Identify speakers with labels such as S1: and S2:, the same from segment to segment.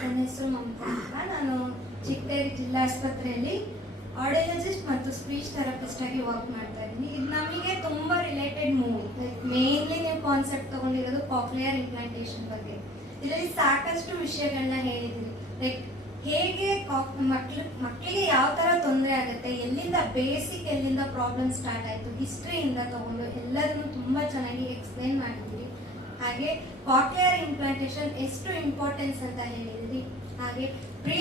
S1: ನನ್ನ ಹೆಸರು ಮಮತಾ ನಾನು ಚಿಕ್ಕೇರಿ ಜಿಲ್ಲಾ ಆಸ್ಪತ್ರೆಯಲ್ಲಿ ಆಡಿಯಾಲಜಿಸ್ಟ್ ಮತ್ತು ಸ್ಪೀಚ್ ಥೆರಪಿಸ್ಟ್ ಆಗಿ ವರ್ಕ್ ಮಾಡ್ತಾ ಇದ್ದೀನಿ. ಇದು ನಮಗೆ ತುಂಬ ರಿಲೇಟೆಡ್ ಮೂವಿ ಲೈಕ್ ಮೇನ್ಲಿ ನೀವು ಕಾನ್ಸೆಪ್ಟ್ ತಗೊಂಡಿರೋದು ಪಾಪ್ಯುಲರ್ ಇಂಪ್ಲಾಂಟೇಷನ್ ಬಗ್ಗೆ. ಇದರಲ್ಲಿ ಸಾಕಷ್ಟು ವಿಷಯಗಳನ್ನ ಹೇಳಿದ್ದೀನಿ. ಲೈಕ್ ಹೇಗೆ ಮಕ್ಳು ಮಕ್ಕಳಿಗೆ ಯಾವ ಥರ ತೊಂದರೆ ಆಗುತ್ತೆ, ಎಲ್ಲಿಂದ ಬೇಸಿಕ್ ಎಲ್ಲಿಂದ ಪ್ರಾಬ್ಲಮ್ ಸ್ಟಾರ್ಟ್ ಆಯಿತು ಹಿಸ್ಟ್ರಿಯಿಂದ ತಗೊಂಡು ಎಲ್ಲದನ್ನು ತುಂಬ ಚೆನ್ನಾಗಿ ಎಕ್ಸ್ಪ್ಲೈನ್ ಮಾಡಿದ್ದೀರಿ ಹಾಗೆ ಕಾಕ್ಲಿಯರ್ ಇಂಪ್ಲಾಂಟೇಷನ್ ಎಷ್ಟು ಇಂಪಾರ್ಟೆನ್ಸ್ ಅಂತ ಹೇಳಿದ್ರಿ ಹಾಗೆ ಪ್ರೀ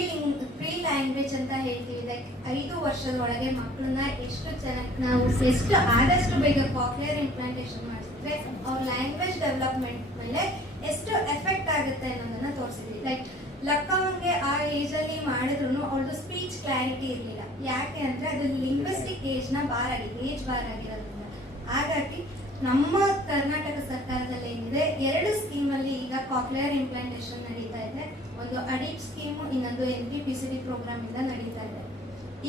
S1: ಪ್ರೀ ಲ್ಯಾಂಗ್ವೇಜ್ ಅಂತ ಹೇಳ್ತೀವಿ. ಲೈಕ್ ಐದು ವರ್ಷದ ಒಳಗೆ ಮಕ್ಕಳನ್ನ ಎಷ್ಟು ಚೆನ್ನಾಗಿ ನಾವು ಎಷ್ಟು ಆದಷ್ಟು ಬೇಗ ಕಾಕ್ಲಿಯರ್ ಇಂಪ್ಲಾಂಟೇಷನ್ ಮಾಡಿದ್ರೆ ಅವ್ರ ಲ್ಯಾಂಗ್ವೇಜ್ ಡೆವಲಪ್ಮೆಂಟ್ ಮೇಲೆ ಎಷ್ಟು ಎಫೆಕ್ಟ್ ಆಗುತ್ತೆ ಅನ್ನೋದನ್ನ ತೋರಿಸಿದ್ವಿ ಲೈಕ್ ಲಕ್ಕವಂಗೆ ಆ ಏಜ್ ಅಲ್ಲಿ ಮಾಡಿದ್ರು ಅವ್ರದ್ದು ಸ್ಪೀಚ್ ಕ್ಲಾರಿಟಿ ಇರಲಿಲ್ಲ. ಯಾಕೆ ಅಂದ್ರೆ ಅದು ಲಿಂಗ್ವಿಸ್ಟಿಕ್ ಏಜ್ನ ಬಾರ್ ಆಗಿದೆ ಏಜ್ ಬಾರ್ ಆಗಿರೋದ್ರಿಂದ ಹಾಗಾಗಿ ನಮ್ಮ ಕರ್ನಾಟಕ ಸರ್ಕಾರದಲ್ಲಿ ಏನಿದೆ, ಎರಡು ಸ್ಕೀಮ್ ಅಲ್ಲಿ ಈಗ ಕಾಕ್ಲೇರ್ ಇಂಪ್ಲಾಂಟೇಶನ್ ನಡೀತಾ ಇದೆ. ಒಂದು ಅಡಿಪ್ ಸ್ಕೀಮ್, ಇನ್ನೊಂದು N P P C programme ಇಂದ ನಡೀತಾ ಇದೆ.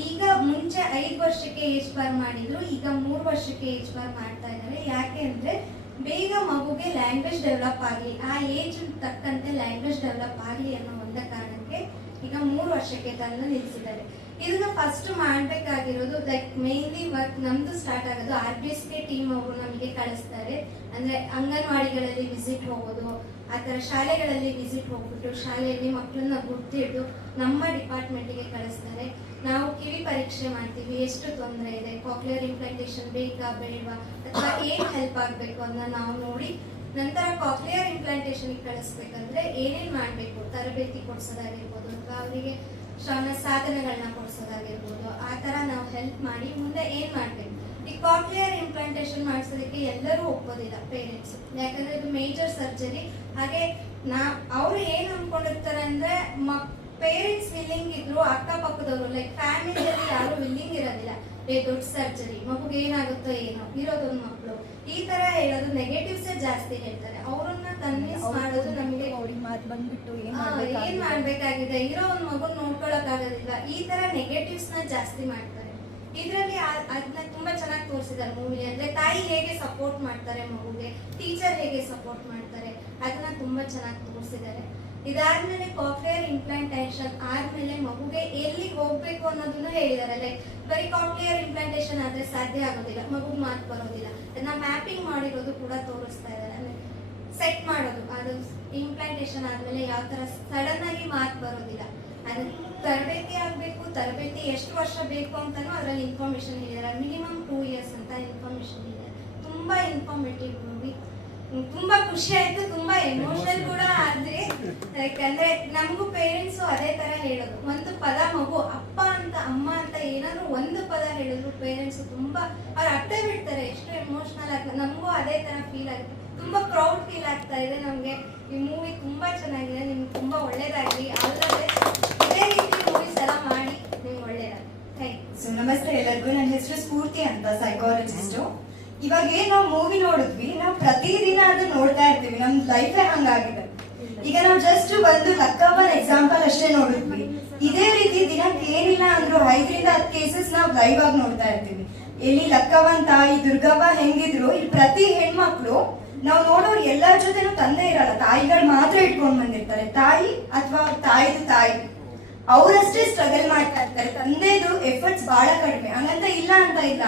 S1: ಈಗ ಮುಂಚೆ ಐದು ವರ್ಷಕ್ಕೆ ಏಜ್ ಬಾರ್ ಮಾಡಿದ್ರು, ಈಗ ಮೂರು ವರ್ಷಕ್ಕೆ ಏಜ್ ಬಾರ್ ಮಾಡ್ತಾ ಇದ್ದಾರೆ. ಯಾಕೆ ಅಂದ್ರೆ ಬೇಗ ಮಗುಗೆ ಲ್ಯಾಂಗ್ವೇಜ್ ಡೆವಲಪ್ ಆಗಲಿ, ಆ ಏಜ್ ತಕ್ಕಂತೆ ಲ್ಯಾಂಗ್ವೇಜ್ ಡೆವಲಪ್ ಆಗಲಿ ಅನ್ನೋ ಒಂದ ಕಾರಣಕ್ಕೆ ಈಗ ಮೂರು ವರ್ಷಕ್ಕೆ ತಂದು ನಿಲ್ಲಿಸಿದ್ದಾರೆ ಇದನ್ನ ಫಸ್ಟ್ ಮಾಡಬೇಕಾಗಿರೋದು ಲೈಕ್ ಮೇನ್ಲಿ ವರ್ಕ್ ನಮ್ದು ಸ್ಟಾರ್ಟ್ ಆಗೋದು R B S K team ಅವರು ನಮಗೆ ಕಳಿಸ್ತಾರೆ. ಅಂದ್ರೆ ಅಂಗನವಾಡಿಗಳಲ್ಲಿ ವಿಸಿಟ್ ಹೋಗೋದು, ಆ ಥರ ಶಾಲೆಗಳಲ್ಲಿ ವಿಸಿಟ್ ಹೋಗ್ಬಿಟ್ಟು ಶಾಲೆಯಲ್ಲಿ ಮಕ್ಕಳನ್ನ ಗುರ್ತಿಡ್ದು ನಮ್ಮ ಡಿಪಾರ್ಟ್ಮೆಂಟಿಗೆ ಕಳಿಸ್ತಾರೆ. ನಾವು ಕಿವಿ ಪರೀಕ್ಷೆ ಮಾಡ್ತೀವಿ, ಎಷ್ಟು ತೊಂದರೆ ಇದೆ ಕಾಕ್ಲಿಯರ್ ಇಂಪ್ಲಾಂಟೇಷನ್ ಬೇಕಾ, ಬೇಡವಾ, ಅಥವಾ ಏನು ಹೆಲ್ಪ್ ಆಗಬೇಕು ಅಂತ ನಾವು ನೋಡಿ ನಂತರ ಕಾಕ್ಲಿಯರ್ ಇಂಪ್ಲಾಂಟೇಷನ್ಗೆ ಕಳಿಸ್ಬೇಕಂದ್ರೆ ಏನೇನ್ ಮಾಡಬೇಕು, ತರಬೇತಿ ಕೊಡ್ಸೋದಾಗಿರ್ಬೋದು ಅಥವಾ ಅವರಿಗೆ ಶ್ರಮ ಸಾಧನಗಳನ್ನ ಕೊಡಿಸೋದಾಗಿರ್ಬೋದು, ಆ ಥರ ನಾವು ಹೆಲ್ಪ್ ಮಾಡಿ ಮುಂದೆ ಏನ್ ಮಾಡ್ಬೇಕು? ಈ ಕಾಕ್ಲಿಯರ್ ಇಂಪ್ಲಾಂಟೇಶನ್ ಮಾಡಿಸೋದಕ್ಕೆ ಎಲ್ಲರೂ ಒಪ್ಪೋದಿಲ್ಲ ಪೇರೆಂಟ್ಸ್ ಯಾಕಂದ್ರೆ ಇದು ಮೇಜರ್ ಸರ್ಜರಿ ಹಾಗೆ ನಾ, ಅವ್ರು ಏನ್ ಅನ್ಕೊಂಡಿರ್ತಾರೆ ಅಂದ್ರೆ ಮಕ್ ಪೇರೆಂಟ್ಸ್ ವಿಲ್ಲಿಂಗ್ ಇದ್ರು ಅಕ್ಕಪಕ್ಕದವರು ಲೈಕ್ ಫ್ಯಾಮಿಲಿಯಲ್ಲಿ ಯಾರು ವಿಲ್ಲಿಂಗ್ ಇರೋದಿಲ್ಲ. ಏ, ದೊಡ್ಡ ಸರ್ಜರಿ ಮಗುಗೆ ಏನಾಗುತ್ತೋ ಏನೋ, ಇರೋದೊಂದು ಮಕ್ಕಳು ಈ ತರ ಹೇಳೋದು ನೆಗೆಟಿವ್ಸೇ ಜಾಸ್ತಿ ಹೇಳ್ತಾರೆ. ಅವ್ರನ್ನ ಕನ್ವಿನ್ಸ್ ಮಾಡೋದು ನಮಗೆ
S2: ಅವ್ರಿಗೆ ಮಾತು ಬಂದ್ಬಿಟ್ಟು ಏನ್ ಮಾಡ್ಬೇಕಾಗಿದೆ?
S1: ಇರೋ ಒಂದ್ ಮಗು ನೋಡ್ಕೊಳಕ್ ಆಗೋದಿಲ್ಲ ಈ ತರ ನೆಗೆಟಿವ್ಸ್ನ ಜಾಸ್ತಿ ಮಾಡ್ತಾರೆ. ಇದ್ರಲ್ಲಿ ಅದನ್ನ ತುಂಬಾ ಚೆನ್ನಾಗಿ ತೋರಿಸಿದ್ದಾರೆ ಮೂವಿ ಅಂದ್ರೆ ತಾಯಿ ಹೇಗೆ ಸಪೋರ್ಟ್ ಮಾಡ್ತಾರೆ ಮಗುಗೆ ಟೀಚರ್ ಹೇಗೆ ಸಪೋರ್ಟ್ ಮಾಡ್ತಾರೆ? ಅದನ್ನ ತುಂಬಾ ಚೆನ್ನಾಗಿ ತೋರಿಸಿದ್ದಾರೆ ಇದಾದ್ಮೇಲೆ ಕಾಕ್ಲಿಯರ್ ಇಂಪ್ಲಾಂಟೇಷನ್ ಆದ್ಮೇಲೆ ಮಗುಗೆ ಎಲ್ಲಿ ಹೋಗ್ಬೇಕು ಅನ್ನೋದನ್ನ ಹೇಳಿದ್ದಾರೆ ಲೈಕ್ ಬರೀ ಕಾಕ್ಲಿಯರ್ ಇಂಪ್ಲಾಂಟೇಷನ್ ಆದ್ರೆ ಸಾಧ್ಯ ಆಗೋದಿಲ್ಲ. ಮಗು ಮಾತು ಬರೋದಿಲ್ಲ. ಅದನ್ನ ಮ್ಯಾಪಿಂಗ್ ಮಾಡಿರೋದು ಕೂಡ ತೋರಿಸ್ತಾ ಇದ್ದಾರೆ ಸೆಟ್ ಮಾಡೋದು ಅದು ಇಂಪ್ಲಾಂಟೇಷನ್ ಆದ್ಮೇಲೆ ಯಾವ ತರ ಸಡನ್ ಆಗಿ ಮಾತು ಬರೋದಿಲ್ಲ. ಅದು ತರಬೇತಿ ಆಗ್ಬೇಕು ತರಬೇತಿ ಎಷ್ಟು ವರ್ಷ ಬೇಕು ಅಂತಾನು ಅದರಲ್ಲಿ ಇನ್ಫಾರ್ಮೇಶನ್ ಹೇಳಿದ್ದಾರೆ ಮಿನಿಮಮ್ ಟೂ ಇಯರ್ಸ್ ಅಂತ ಇನ್ಫಾರ್ಮೇಶನ್ ಇದೆ. ತುಂಬಾ ಇನ್ಫಾರ್ಮೇಟಿವ್ ಮೂವಿ ತುಂಬಾ ಖುಷಿ ಆಯ್ತು ತುಂಬಾ ಎಮೋಷನಲ್ ಕೂಡ ಆದ್ರೆ ಯಾಕಂದ್ರೆ ನಮಗೂ ಪೇರೆಂಟ್ಸ್ ಅದೇ ತರ ಹೇಳೋದು. ಒಂದು ಪದ ಮಗು ಅಪ್ಪ ಅಂತ ಅಮ್ಮ ಅಂತ ಏನಾದ್ರು ಒಂದು ಹೇಳಿದ್ರು ಪೇರೆಂಟ್ಸ್ ತುಂಬಾ, ಅವ್ರು ಅಟ್ಟೆ ಬಿಡ್ತಾರೆ, ಎಷ್ಟು ಎಮೋಷನಲ್ ಆಗ್ತದೆ ನಮಗೂ ಅದೇ ತರ ಫೀಲ್ ಆಗುತ್ತೆ. ತುಂಬಾ ಪ್ರೌಡ್ ಫೀಲ್ ಆಗ್ತಾ ಇದೆ ನಮ್ಗೆ. ಈ ಮೂವಿ ತುಂಬಾ ಚೆನ್ನಾಗಿದೆ, ನಿಮ್ಗೆ ತುಂಬಾ ಒಳ್ಳೇದಾಗ್ಲಿ. ಅಲ್ಲದೆ, ಇದೇ ರೀತಿ ಮೂವೀಸ್ ಎಲ್ಲ ಮಾಡಿ, ನಿಮ್ಗೆ ಒಳ್ಳೇದಾಗ್ಲಿ.
S2: ನಮಸ್ತೆ ಎಲ್ಲರಿಗೂ. ನನ್ನ ಹೆಸರು ಸ್ಫೂರ್ತಿ ಅಂತ ಸೈಕಾಲಜಿಸ್ಟ್ ಇವಾಗ ಏನ್ ನಾವು ಮೂವಿ ನೋಡಿದ್ವಿ, ನಾವು ಪ್ರತಿದಿನ ಅದು ನೋಡ್ತಾ ಇರ್ತೀವಿ. ನಮ್ ಲೈಫೇ ಹಂಗಾಗಿದೆ. ಈಗ ನಾವು ಜಸ್ಟ್ ಒಂದು ಲಕ್ಕಪ್ಪನ ಎಕ್ಸಾಂಪಲ್ ಅಷ್ಟೇ ನೋಡಿದ್ವಿ. ಇದೇ ರೀತಿ ದಿನಕ್ಕೆ ಏನಿಲ್ಲ ಅಂದ್ರೂ ಐದರಿಂದ ಹತ್ತು ಕೇಸಸ್ ನಾವು ಲೈವ್ ಆಗಿ ನೋಡ್ತಾ ಇರ್ತೀವಿ. ಎಲ್ಲಿ ಲಕ್ಕವನ್ ತಾಯಿ ದುರ್ಗವ್ವ ಹೆಂಗಿದ್ರು ಇಲ್ಲಿ ಪ್ರತಿ ಹೆಣ್ಮಕ್ಳು ನಾವು ನೋಡೋರು ಎಲ್ಲರ ಜೊತೆನೂ ತಂದೆ ಇರಲ್ಲ. ತಾಯಿಗಳು ಮಾತ್ರ ಇಟ್ಕೊಂಡ್ ಬಂದಿರ್ತಾರೆ. ತಾಯಿ ಅಥವಾ ತಾಯಿದು ತಾಯಿ. ಅವರಷ್ಟೇ ಸ್ಟ್ರಗಲ್ ಮಾಡ್ತಾ ಇರ್ತಾರೆ. ತಂದೆದು ಎಫರ್ಟ್ಸ್ ಬಹಳ ಕಡಿಮೆ. ಹಂಗಂತ ಇಲ್ಲ ಅಂತ ಇಲ್ಲ.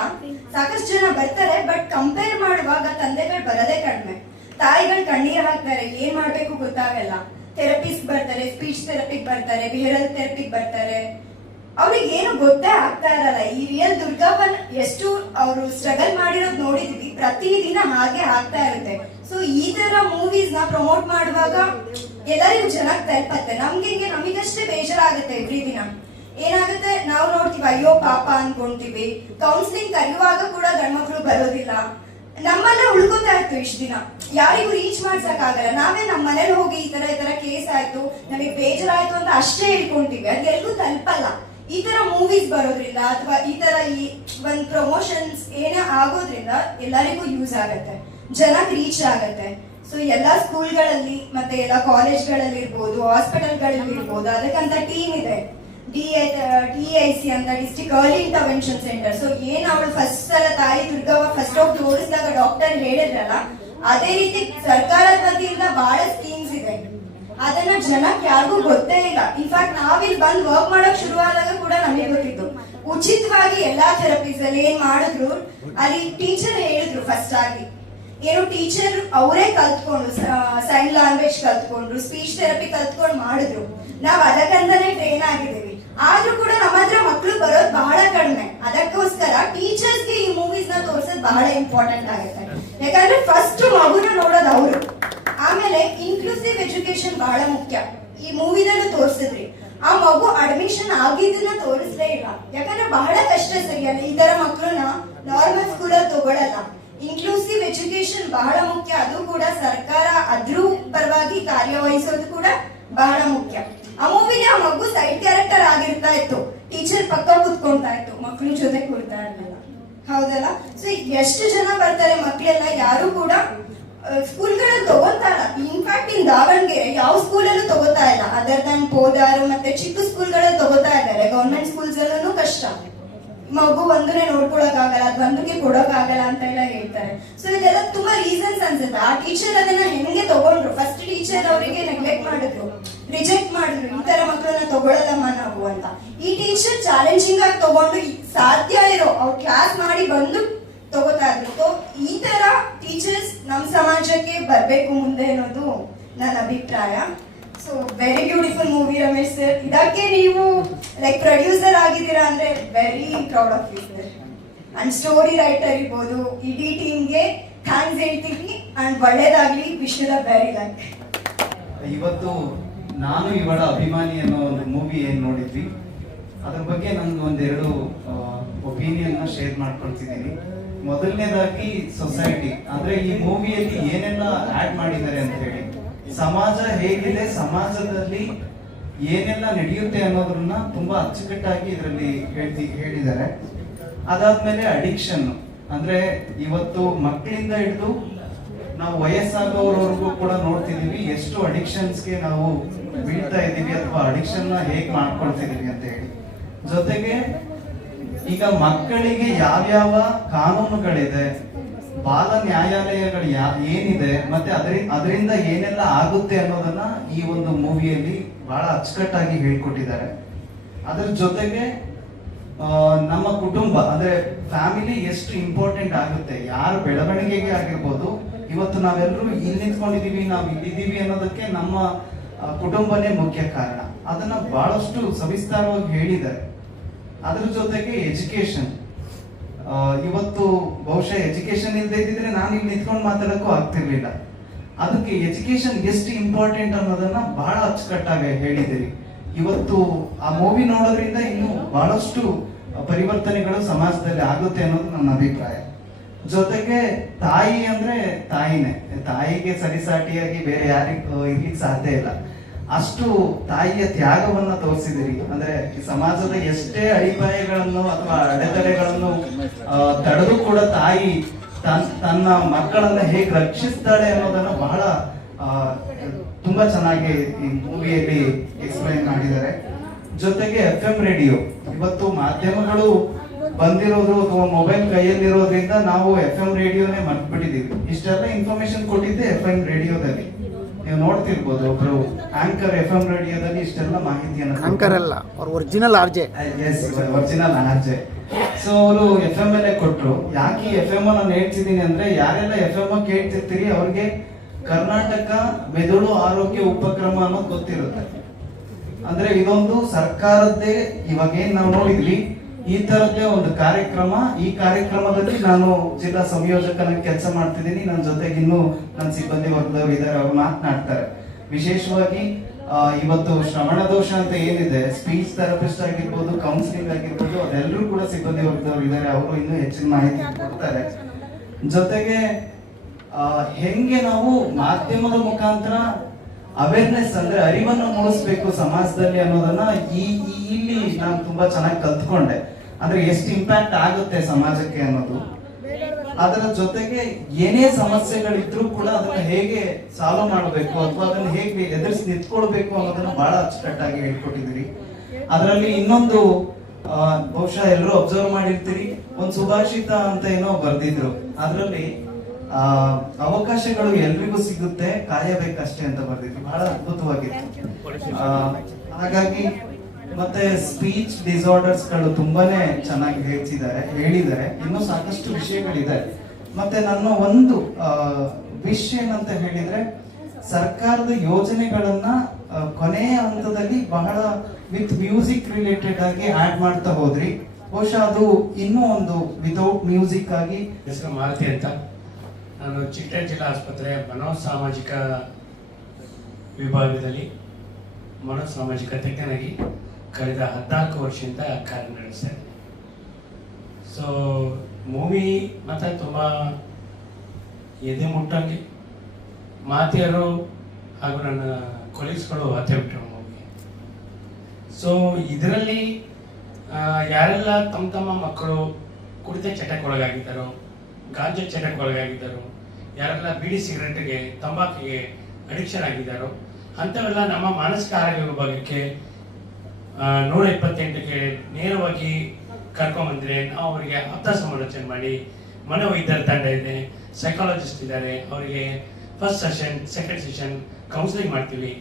S2: ಸಾಕಷ್ಟು ಜನ ಬರ್ತಾರೆ ಬಟ್ ಕಂಪೇರ್ ಮಾಡುವಾಗ ತಂದೆಗಳು ಬರೋದೇ ಕಡಿಮೆ. ತಾಯಿಗಳು ಕಣ್ಣೀರ್ ಹಾಕ್ತಾರೆ, ಏನ್ ಮಾಡ್ಬೇಕು ಗೊತ್ತಾಗಲ್ಲ. ಥೆರಪಿಸ್ಟ್ ಬರ್ತಾರೆ, ಸ್ಪೀಚ್ ಥೆರಪಿಗ್ ಬರ್ತಾರೆ ಬಿಹೇವಿಯರ್ ಥೆರಪಿಗ್ ಬರ್ತಾರೆ. ಅವ್ರಿಗೆ ಏನು ಗೊತ್ತೇ ಆಗ್ತಾ ಇರಲ್ಲ. ಈ ರಿಯಲ್ ದುರ್ಗಾಪನ್ ಎಷ್ಟು ಅವರು ಸ್ಟ್ರಗಲ್ ಮಾಡಿರೋದು ನೋಡಿದ್ವಿ. ಪ್ರತಿದಿನ ಹಾಗೆ ಆಗ್ತಾ ಇರುತ್ತೆ. ಸೊ ಈ ತರ ಮೂವೀಸ್ನ ಪ್ರಮೋಟ್ ಮಾಡುವಾಗ ಎಲ್ಲರಿಗೂ ಚೆನ್ನಾಗಿ ತಲುಪತ್ತೆ. ನಮ್ಗೆ ಹಿಂಗೆ, ನಮಗಷ್ಟೇ ಬೇಜಾರಾಗುತ್ತೆ ಎವ್ರಿ ದಿನ. ಏನಾಗುತ್ತೆ? ನಾವು ನೋಡ್ತೀವಿ, ಅಯ್ಯೋ ಪಾಪ ಅನ್ಕೊಂತೀವಿ. ಕೌನ್ಸಿಲಿಂಗ್ ಕರೆಯುವಾಗ ಕೂಡ ಗಂಡ್ಮಕ್ಳು ಬರೋದಿಲ್ಲ. ನಮ್ಮಲ್ಲೇ ಉಳ್ಕೊತಾ ಇತ್ತು ಇಷ್ಟು ದಿನ. ಯಾರಿಗೂ ರೀಚ್ ಮಾಡ್ಸಕ್ ಆಗಲ್ಲ ನಾವೇ ನಮ್ಮ ಮನೇಲಿ ಹೋಗಿ ಈ ತರ ಈ ತರ ಕೇಸ್ ಆಯ್ತು, ನಮಗೆ ಬೇಜಾರಾಯ್ತು ಅಂತ ಅಷ್ಟೇ ಹೇಳ್ಕೊಂತೀವಿ. ಅದು ಎಲ್ಗೂ ತಲುಪಲ್ಲ. ಈ ತರ ಮೂವೀಸ್ ಬರೋದ್ರಿಂದ ಅಥವಾ ಈ ತರ ಈ ಒಂದ್ ಪ್ರಮೋಷನ್ಸ್ ಏನೇ ಆಗೋದ್ರಿಂದ ಎಲ್ಲರಿಗೂ ಯೂಸ್ ಆಗತ್ತೆ. ಜನಕ್ ರೀಚ್ ಆಗತ್ತೆ. ಸೊ ಎಲ್ಲಾ ಸ್ಕೂಲ್ಗಳಲ್ಲಿ ಮತ್ತೆ ಎಲ್ಲ ಕಾಲೇಜ್ಗಳಲ್ಲಿ ಇರ್ಬೋದು ಹಾಸ್ಪಿಟಲ್ಗಳಲ್ಲಿ ಇರ್ಬೋದು ಅದಕ್ಕಂತ ಟೀಮ್ ಇದೆ ಡಿ ಡಿ ಐ ಸಿ ಅಂತ district early intervention centre so ಏನ್ ಅವಳು ಫಸ್ಟ್ ಸಲ ತಾಯಿ ದುರ್ಗವ್ವ ಫಸ್ಟ್ ಅದೇ ರೀತಿ ಸರ್ಕಾರದ ವತಿಯಿಂದ ಬಹಳ ಸ್ಕೀಮ್ಸ್ ಇದೆ. ಅದನ್ನ ಜನಕ್ಕೆ ಯಾರಿಗೂ ಗೊತ್ತೇ ಇಲ್ಲ. ಇನ್ಫ್ಯಾಕ್ಟ್ ನಾವಿಲ್ಲಿ ಬಂದು ವರ್ಕ್ ಮಾಡಕ್ ಶುರುವಾದಾಗ ಕೂಡ ನಮಗೆ ಗೊತ್ತಿತ್ತು. ಉಚಿತವಾಗಿ ಎಲ್ಲಾ ಥೆರಪೀಸ್ ಅಲ್ಲಿ ಏನ್ ಮಾಡಿದ್ರು? ಅಲ್ಲಿ ಟೀಚರ್ ಹೇಳಿದ್ರು ಫಸ್ಟ್ ಆಗಿ. ಏನು ಟೀಚರ್ ಅವರೇ ಕಲ್ತ್ಕೊಂಡು ಸೈನ್ ಲ್ಯಾಂಗ್ವೇಜ್ ಕಲ್ತ್ಕೊಂಡ್ರು ಸ್ಪೀಚ್ ಥೆರಪಿ ಕಲ್ತ್ಕೊಂಡು ಮಾಡಿದ್ರು. ನಾವ್ ಅದಕ್ಕಂತಾನೆ ಟ್ರೈನ್ ಆಗಿದ್ದೀವಿ. ಆದ್ರೂ ಕೂಡ ನಮ್ಮ ಹತ್ರ ಮಕ್ಳು ಬರೋದು ಬಹಳ ಕಡಿಮೆ. ಅದಕ್ಕೋಸ್ಕರ ಟೀಚರ್ಸ್ಗೆ ಈ ಮೂವೀಸ್ನ ತೋರ್ಸೋದು ಬಹಳ ಇಂಪಾರ್ಟೆಂಟ್ ಆಗುತ್ತೆ. ಯಾಕಂದ್ರೆ ಫಸ್ಟ್ ಮಗುನ ನೋಡೋದು ಅವರು. ಆಮೇಲೆ ಇನ್ಕ್ಲೂಸಿವ್ ಎಜುಕೇಶನ್ ಬಹಳ ಮುಖ್ಯ. ಈ ಮೂವಿದಲ್ಲೂ ತೋರಿಸಿದ್ರಿ. ಆ ಮಗು ಅಡ್ಮಿಷನ್ ಆಗಿದ್ದನ್ನ ತೋರಿಸ್ಲೇ ಇಲ್ಲ. ಯಾಕಂದ್ರೆ ಬಹಳ ಕಷ್ಟ ಸರಿಯಲ್ಲ ಈ ತರ ಮಕ್ಕಳನ್ನ ನಾರ್ಮಲ್ ಸ್ಕೂಲಲ್ಲಿ ತಗೊಳಲ್ಲ. ಇನ್ಕ್ಲೂಸಿವ್ ಎಜುಕೇಶನ್ ಬಹಳ ಮುಖ್ಯ. ಅದು ಕೂಡ ಸರ್ಕಾರ ಅದ್ರ ಪರವಾಗಿ ಕಾರ್ಯವಹಿಸೋದು ಕೂಡ ಬಹಳ ಮುಖ್ಯ. ಆ ಮೂವಿಗೆ ಆ ಮಗು ಸೈಡ್ ಕ್ಯಾರೆಕ್ಟರ್ ಆಗಿರ್ತಾ ಇತ್ತು. ಟೀಚರ್ ಪಕ್ಕ ಕೂತ್ಕೊಂತಾ ಇತ್ತು. ಮಕ್ಕಳ ಜೊತೆ ಕೂರ್ತಾ ಇರ್ಲಿಲ್ಲ. ಹೌದಲ್ಲ? ಸೊ ಎಷ್ಟು ಜನ ಬರ್ತಾರೆ ಮಕ್ಕಳೆಲ್ಲ ಯಾರು ಕೂಡ ಸ್ಕೂಲ್ಗಳಲ್ಲಿ ತಗೋತಾ ಇಲ್ಲ. ಇನ್ಫ್ಯಾಕ್ಟ್ ಇನ್ ದಾವಣಗೆರೆ ಯಾವ ಸ್ಕೂಲಲ್ಲೂ ತಗೋತಾ ಇಲ್ಲ. ಅದರ್ ದನ್ ಪೋದಾರು ಮತ್ತೆ ಚಿಕ್ಕ ಸ್ಕೂಲ್ಗಳಲ್ಲಿ ತಗೋತಾ ಇದ್ದಾರೆ. ಗೌರ್ಮೆಂಟ್ ಸ್ಕೂಲ್ಸ್ ಅಲ್ಲೂ ಕಷ್ಟ. ಮಗು ಒಂದನೇ ನೋಡ್ಕೊಳಕ್ ಆಗಲ್ಲ ಅದ್ ಒಂದಕ್ಕೆ ಕೊಡೋಕ್ ಆಗಲ್ಲ ಅಂತ ಎಲ್ಲ ಹೇಳ್ತಾರೆ. ಇದೆಲ್ಲ ತುಂಬಾ ರೀಸನ್ಸ್ ಅನ್ಸುತ್ತೆ. ಆ ಟೀಚರ್ ಅದನ್ನ ಹೆಂಗೆ ತಗೊಂಡ್ರು? ಫಸ್ಟ್ ಟೀಚರ್ ಅವರಿಗೆ ನೆಗ್ಲೆಕ್ಟ್ ಮಾಡಿದ್ರು. ರಿಜೆಕ್ಟ್ ಮಾಡಿದ್ರು. ಈ ತರ ಮಕ್ಕಳನ್ನ ತಗೊಳ್ಳಲ್ಲಮ್ಮ ನಾವು ಅಂತ. ಈ ಟೀಚರ್ ಚಾಲೆಂಜಿಂಗ್ ಆಗಿ ತಗೊಂಡು ಸಾಧ್ಯ ಇರೋ, ಅವ್ರು ಕ್ಲಾಸ್ ಮಾಡಿ ಬಂದು ತಗೋತಾ ಇದ್ರು. ಈ ತರ ಟೀಚರ್ಸ್ ನಮ್ಮ ಸಮಾಜಕ್ಕೆ ಬರ್ಬೇಕು ಮುಂದೆ ಅನ್ನೋದು ನನ್ನ ಅಭಿಪ್ರಾಯ. So very beautiful movie Ramesh sir ಇದಕ್ಕೆ ನೀವು ಲೈಕ್ ಪ್ರೊಡ್ಯೂಸರ್ ಆಗಿದ್ದೀರಾ ಅಂದ್ರೆ very proud of you sir and story writer ಇರ್ಬೋದು. ಇಡೀ ಟೀಮ್ಗೆ ಥ್ಯಾಂಕ್ಸ್ ಹೇಳ್ತೀವಿ ಅಂಡ್ ಒಳ್ಳೇದಾಗ್ಲಿ. ವಿಶ್ವದ ಲಕ್
S3: ಇವತ್ತು ನಾನು ಇವಳ ಅಭಿಮಾನಿ ಅನ್ನೋ ಒಂದು ಮೂವಿ ಏನು ನೋಡಿದ್ವಿ. ಅದ್ರ ಬಗ್ಗೆ ನಂದು ಒಂದೆರಡು ಒಪಿನಿಯನ್ನ ಶೇರ್ ಮಾಡ್ಕೊಳ್ತಿದ್ದೀನಿ. ಮೊದಲನೇದಾಗಿ ಸೊಸೈಟಿ ಅಂದ್ರೆ ಈ ಮೂವಿಯಲ್ಲಿ ಏನೆಲ್ಲ ಆಡ್ ಮಾಡಿದ್ದಾರೆ ಅಂತ ಹೇಳಿ. ಸಮಾಜ ಹೇಗಿದೆ, ಸಮಾಜದಲ್ಲಿ ಏನೆಲ್ಲ ನಡೆಯುತ್ತೆ ಅನ್ನೋದನ್ನ ತುಂಬಾ ಅಚ್ಚುಕಟ್ಟಾಗಿ ಇದರಲ್ಲಿ ಹೇಳ್ತಿ ಹೇಳಿದ್ದಾರೆ. ಅದಾದ್ಮೇಲೆ ಅಡಿಕ್ಷನ್ ಅಂದ್ರೆ ಇವತ್ತು ಮಕ್ಕಳಿಂದ ಹಿಡಿದು ನಾವು ವಯಸ್ಸಾಗೋವರೆಗೂ ಕೂಡ ನೋಡ್ತಿದೀವಿ ಎಷ್ಟು ಅಡಿಕ್ಷನ್ಸ್ಗೆ ನಾವು ಬೀಳ್ತಾ ಇದ್ದೀವಿ ಅಥವಾ ಅಡಿಕ್ಷನ್ನ ಹೇಗ್ ಮಾಡ್ಕೊಳ್ತಿದೀವಿ ಅಂತ ಹೇಳಿ. ಜೊತೆಗೆ ಈಗ ಮಕ್ಕಳಿಗೆ ಯಾವ್ಯಾವ ಕಾನೂನುಗಳಿದೆ, ಬಾಲ ನ್ಯಾಯಾಲಯಗಳು ಯಾ, ಏನಿದೆ, ಮತ್ತೆ ಅದರಿಂದ ಅದರಿಂದ ಏನೆಲ್ಲ ಆಗುತ್ತೆ ಅನ್ನೋದನ್ನ ಈ ಒಂದು ಮೂವಿಯಲ್ಲಿ ಬಹಳ ಅಚ್ಚುಕಟ್ಟಾಗಿ ಹೇಳ್ಕೊಟ್ಟಿದ್ದಾರೆ. ಅದ್ರ ಜೊತೆಗೆ ನಮ್ಮ ಕುಟುಂಬ, ಅಂದ್ರೆ ಫ್ಯಾಮಿಲಿ ಎಷ್ಟು ಇಂಪಾರ್ಟೆಂಟ್ ಆಗುತ್ತೆ, ಯಾರ ಬೆಳವಣಿಗೆಗೆ ಆಗಿರ್ಬೋದು, ಇವತ್ತು ನಾವೆಲ್ಲರೂ ಇಲ್ಲಿ ನಿಂತ್ಕೊಂಡಿದೀವಿ, ನಾವು ಇಲ್ಲಿದ್ದೀವಿ ಅನ್ನೋದಕ್ಕೆ ನಮ್ಮ ಕುಟುಂಬನೇ ಮುಖ್ಯ ಕಾರಣ. ಅದನ್ನ ಬಹಳಷ್ಟು ಸವಿಸ್ತಾರವಾಗಿ ಹೇಳಿದ್ದಾರೆ. ಅದ್ರ ಜೊತೆಗೆ ಎಜುಕೇಶನ್ ಇವತ್ತು ಬಹುಶಃ ಎಜುಕೇಶನ್ ಇಲ್ಲದೆ ಇದ್ದಿದ್ರೆ ನಾನು ಇಲ್ಲಿ ನಿಂತ್ಕೊಂಡು ಮಾತಾಡಕ್ಕೂ ಆಗ್ತಿರ್ಲಿಲ್ಲ. ಅದಕ್ಕೆ ಎಜುಕೇಶನ್ ಎಷ್ಟು ಇಂಪಾರ್ಟೆಂಟ್ ಅನ್ನೋದನ್ನ ಬಹಳ ಅಚ್ಚುಕಟ್ಟಾಗಿ ಹೇಳಿದ್ದೀರಿ. ಇವತ್ತು ಆ ಮೂವಿ ನೋಡೋದ್ರಿಂದ ಇನ್ನು ಬಹಳಷ್ಟು ಪರಿವರ್ತನೆಗಳು ಸಮಾಜದಲ್ಲಿ ಆಗುತ್ತೆ ಅನ್ನೋದು ನನ್ನ ಅಭಿಪ್ರಾಯ. ಜೊತೆಗೆ ತಾಯಿ ಅಂದ್ರೆ ತಾಯಿನೇ. ತಾಯಿಗೆ ಸರಿಸಾಟಿಯಾಗಿ ಬೇರೆ ಯಾರಿಗೂ ಇರ್ಲಿಕ್ಕೆ ಸಾಧ್ಯ ಇಲ್ಲ. ಅಷ್ಟು ತಾಯಿಯ ತ್ಯಾಗವನ್ನ ತೋರಿಸಿದಿರಿ ಅಂದ್ರೆ ಸಮಾಜದ ಎಷ್ಟೇ ಅಡಿಪಾಯಗಳನ್ನು ಅಥವಾ ಅಡೆತಡೆಗಳನ್ನು ತಡೆದು ಕೂಡ ತಾಯಿ ತನ್, ತನ್ನ ಮಕ್ಕಳನ್ನ ಹೇಗೆ ರಕ್ಷಿಸ್ತಾಳೆ ಅನ್ನೋದನ್ನ ಬಹಳ ತುಂಬಾ ಚೆನ್ನಾಗಿ ಈ ಮೂವಿಯಲ್ಲಿ ಎಕ್ಸ್ಪ್ಲೈನ್ ಮಾಡಿದ್ದಾರೆ. ಜೊತೆಗೆ ಎಫ್ ಎಂ ರೇಡಿಯೋ ಇವತ್ತು ಮಾಧ್ಯಮಗಳು ಬಂದಿರೋದು ಅಥವಾ ಮೊಬೈಲ್ ಕೈಯಲ್ಲಿರೋದ್ರಿಂದ ನಾವು ಎಫ್ ಎಂ ರೇಡಿಯೋನೇ ಮರ್ತ್ಬಿಟ್ಟಿದೀವಿ ಇಷ್ಟೆಲ್ಲ ಇನ್ಫಾರ್ಮೇಶನ್ ಕೊಟ್ಟಿದ್ದೆ ಎಫ್ ಎಂ ರೇಡಿಯೋದಲ್ಲಿ. ನೀವು ನೋಡ್ತಿರ್ಬೋದು ಒಬ್ರು ಆಂಕರ್ ಎಫ್ ಎಂ ರೇಡಿಯೋದಲ್ಲಿ ಇಷ್ಟೆಲ್ಲ ಮಾಹಿತಿಯನ್ನು
S4: ಆಂಕರ್ ಅಲ್ಲ ಅವ್ರ original yes
S3: original RJ so ಅವರು ಎಫ್ ಎಂ ಎಲ್ ಕೊಟ್ರು. ಯಾಕೆ ಎಫ್ ಎಂ ನಾನು ಹೇಳ್ತಿದ್ದೀನಿ ಅಂದ್ರೆ ಯಾರೆಲ್ಲ ಎಫ್ ಎಂ ಕೇಳ್ತಿರ್ತೀರಿ ಅವ್ರಿಗೆ ಕರ್ನಾಟಕ ಮೆದುಳು ಆರೋಗ್ಯ ಉಪಕ್ರಮ ಅನ್ನೋದು ಗೊತ್ತಿರುತ್ತೆ. ಅಂದ್ರೆ ಇದೊಂದು ಸರ್ಕಾರದ್ದೇ ಇವಾಗ ಏನ್ ನಾವು ನೋಡಿದ್ವಿ, ಈ ತರದ್ದೇ ಒಂದು ಕಾರ್ಯಕ್ರಮ, ಈ ಕಾರ್ಯಕ್ರಮದಲ್ಲಿ ನಾನು ಜಿಲ್ಲಾ ಸಂಯೋಜಕನ ಕೆಲಸ ಮಾಡ್ತಿದ್ದೀನಿ. ನನ್ನ ಜೊತೆಗೆ ಇನ್ನೂ ನನ್ನ ಸಿಬ್ಬಂದಿ ವರ್ಗದವರು ಇದ್ದಾರೆ ಅವ್ರು ಮಾತನಾಡ್ತಾರೆ. ವಿಶೇಷವಾಗಿ ಇವತ್ತು ಶ್ರವಣ ದೋಷ ಅಂತ ಏನಿದೆ ಸ್ಪೀಚ್ ಥೆರಪಿಸ್ಟ್ ಆಗಿರ್ಬೋದು ಕೌನ್ಸಿಲಿಂಗ್ ಆಗಿರ್ಬೋದು, ಅದೆಲ್ಲರೂ ಕೂಡ ಸಿಬ್ಬಂದಿ ವರ್ಗದವರು ಇದ್ದಾರೆ ಅವರು ಇನ್ನೂ ಹೆಚ್ಚಿನ ಮಾಹಿತಿ ಕೊಡ್ತಾರೆ. ಜೊತೆಗೆ ಹೆಂಗೆ ನಾವು ಮಾಧ್ಯಮದ ಮುಖಾಂತರ ಅವೇರ್ನೆಸ್ ಅಂದ್ರೆ ಅರಿವನ್ನು ಮೂಡಿಸ್ಬೇಕು ಸಮಾಜದಲ್ಲಿ ಅನ್ನೋದನ್ನ ಈ ಇಲ್ಲಿ ನಾನು ತುಂಬಾ ಚೆನ್ನಾಗಿ ಕಲ್ತ್ಕೊಂಡೆ. ಅಂದ್ರೆ ಎಷ್ಟು ಇಂಪ್ಯಾಕ್ಟ್ ಆಗುತ್ತೆ ಸಮಾಜಕ್ಕೆ ಅನ್ನೋದು. ಅದರ ಜೊತೆಗೆ ಏನೇ ಸಮಸ್ಯೆಗಳಿದ್ರು ಕೂಡ ಅದನ್ನ ಹೇಗೆ ಸಾಲ್ವ್ ಮಾಡಬೇಕು ಅಥವಾ ಅದನ್ನ ಹೇಗೆ ಎದುರಿಸಿ ನಿಂತ್ಕೊಳ್ಬೇಕು ಅನ್ನೋದನ್ನ ಬಹಳ ಅಚ್ಚುಕಟ್ಟಾಗಿ ಹೇಳ್ಕೊಟ್ಟಿದ್ದೀರಿ. ಅದರಲ್ಲಿ ಇನ್ನೊಂದು ಬಹುಶಃ ಎಲ್ಲರೂ ಅಬ್ಸರ್ವ್ ಮಾಡಿರ್ತೀರಿ. ಒಂದು ಸುಭಾಷಿತ ಅಂತ ಏನೋ ಬರ್ದಿದ್ರು. ಅದರಲ್ಲಿ ಅವಕಾಶಗಳು ಎಲ್ರಿಗೂ ಸಿಗುತ್ತೆ. ಕಾಯಬೇಕಷ್ಟೇ ಅಂತ ಬರ್ದಿದ್ರು. ಬಹಳ ಅದ್ಭುತವಾಗಿತ್ತು. ಹಾಗಾಗಿ ಮತ್ತೆ ಸ್ಪೀಚ್ ಡಿಸಾರ್ಡರ್ಸ್ಗಳು ತುಂಬಾನೇ ಚೆನ್ನಾಗಿ ಹೇಳ್ತಿದ್ದಾರೆ, ಹೇಳಿದ್ದಾರೆ. ಇನ್ನೂ ಸಾಕಷ್ಟು ವಿಷಯಗಳಿದೆ. ಮತ್ತೆ ನನ್ನ ಒಂದು ವಿಷ್ ಏನಂತ ಹೇಳಿದ್ರೆ, ಸರ್ಕಾರದ ಯೋಜನೆಗಳನ್ನ ಕೊನೆಯ ಹಂತದಲ್ಲಿ ಬಹಳ ವಿತ್ ಮ್ಯೂಸಿಕ್ ರಿಲೇಟೆಡ್ ಆಗಿ ಆಡ್ ಮಾಡ್ತಾ ಹೋದ್ರಿ. ಬಹುಶಃ ಅದು ಇನ್ನೂ ಒಂದು ವಿತೌಟ್ ಮ್ಯೂಸಿಕ್ ಆಗಿ
S5: ಹೆಸರು ಮಾರುತಿ ಅಂತ. ನಾನು ಚಿಟ್ಟೆ ಜಿಲ್ಲಾ ಆಸ್ಪತ್ರೆಯ ಮನೋಸಾಮಾಜಿಕ ವಿಭಾಗದಲ್ಲಿ ಮನೋಸಾಮಾಜಿಕ ತಜ್ಞನಾಗಿ ಕಳೆದ ಹದಿನಾಲ್ಕು ವರ್ಷದಿಂದ ಕಾರ್ಯನಿರ್ವಹಿಸ್ತಾ ಇದ್ದೀನಿ. ಸೊ ಮೂವಿ ಮತ್ತು ತುಂಬ ಎದೆ ಮುಟ್ಟಂಗೆ ಮಾತಿಯರು ಹಾಗೂ ನನ್ನ ಕೊಲೀಗ್ಸ್ಗಳು ಹತ್ತೆ ಬಿಟ್ಟರು ಮೂವಿ. ಸೊ ಇದರಲ್ಲಿ ಯಾರೆಲ್ಲ ತಮ್ಮ ತಮ್ಮ ಮಕ್ಕಳು ಕುಡಿತ ಚಟಕ್ಕೆ ಒಳಗಾಗಿದ್ದಾರೋ, ಗಾಂಜಾ ಚಟಕ್ಕೆ ಒಳಗಾಗಿದ್ದಾರೋ ಯಾರೆಲ್ಲ ಬಿಡಿ ಸಿಗರೆಟ್ಗೆ, ತಂಬಾಕಿಗೆ ಅಡಿಕ್ಷನ್ ಆಗಿದ್ದಾರೋ, ಅಂಥವೆಲ್ಲ ನಮ್ಮ ಮಾನಸಿಕ ಆರೋಗ್ಯ ವಿಭಾಗಕ್ಕೆ ನೂರ ಇಪ್ಪತ್ತೆಂಟಕ್ಕೆ ನೇರವಾಗಿ ಕರ್ಕೊಂಬಂದರೆ ನಾವು ಅವರಿಗೆ ಅರ್ಥ ಸಮಾಲೋಚನೆ ಮಾಡಿ, ಮನೋವೈದ್ಯರ ತಂಡ ಇದೆ ಸೈಕಾಲಜಿಸ್ಟ್ ಇದ್ದಾರೆ, ಅವರಿಗೆ first session second session counselling ಮಾಡ್ತೀವಿ.